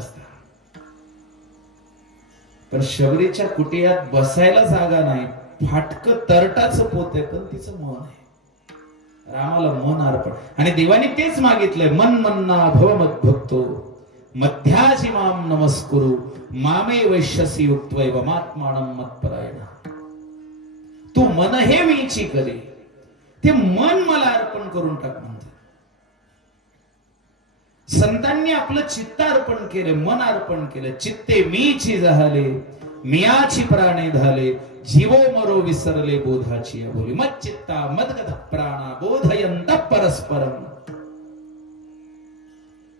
असतं. पण शबरीच्या कुटियात बसायला जागा नाही, फाटकं तरटाचं पोत आहे, पण तिचं मन आहे. रामाला मन अर्पण. आणि देवाने तेच मागितलंय, मन मन्ना भव मद्भक्तो मध्याजी माम नमस्कुरु मामे वैश्यसी युक्त्वैव मात्मानं मत्परायण. तू मन हे मीची करे, ते मन मला अर्पण करून टाक म्हणतात. संतांनी आपलं चित्त अर्पण केलं, मन अर्पण केलं. चित्ते मीची झाले, मियाची प्राणे झाले, जीवो मरो विसरले बोधाची बोली. मत चित्ता मदगत प्राणा बोधयंत परस्परम.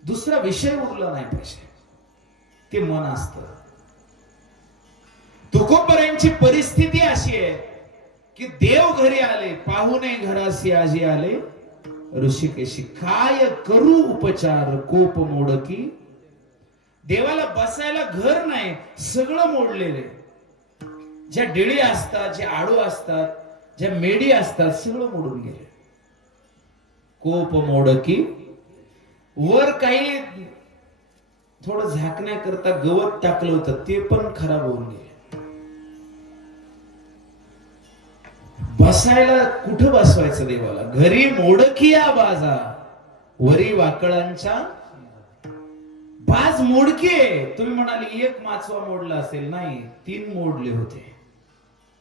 दुसरा विषय उरला नाही पाहिजे, ते मन असतं. तुकोबरांची परिस्थिती अशी आहे की देव घरी आले, पाहुणे घरासी आजी आले ऋषिकेशी. काय करू उपचार कोप मोडकी. देवाला बसायला घर नाही, सगळं मोडलेले. ज्या डिळी असतात, ज्या आडू असतात, ज्या मेडी असतात, सगळं मोडून गेले. कोप मोडकी. वर काही थोडं झाकण्याकरता गवत टाकलं होतं, ते पण खराब होऊन गेले. बसायला कुठं बसवायचं देवाला? घरी मोडकिया बाजा, वरी वाकळांच्या बाज मोडके. तुम्ही म्हणाले एक माचवा मोडला असेल, नाही, 3 मोडले होते.